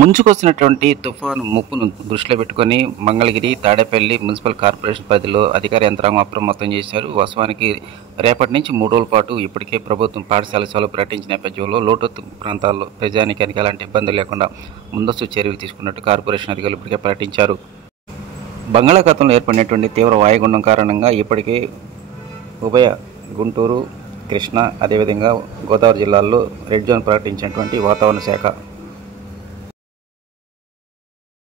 ముంచుకొస్తున్నటువంటి తుఫాను ముప్పును దృష్టిలో పెట్టుకొని మంగళగిరి, తాడేపల్లి మున్సిపల్ కార్పొరేషన్ పరిధిలో అధికార యంత్రాంగం అప్రమత్తం చేశారు. వాస్తవానికి రేపటి నుంచి 3 రోజుల పాటు ఇప్పటికే ప్రభుత్వం పాఠశాల సెలవు ప్రకటించిన నేపథ్యంలో లోతట్టు ప్రాంతాల్లో ప్రజానికానికి ఎలాంటి ఇబ్బందులు లేకుండా ముందస్తు చర్యలు తీసుకున్నట్టు కార్పొరేషన్ అధికారులు ఇప్పటికే ప్రకటించారు. బంగాళాఖాతంలో ఏర్పడినటువంటి తీవ్ర వాయుగుండం కారణంగా ఇప్పటికే ఉభయ గుంటూరు, కృష్ణా అదేవిధంగా గోదావరి జిల్లాల్లో రెడ్ జోన్ ప్రకటించినటువంటి వాతావరణ శాఖ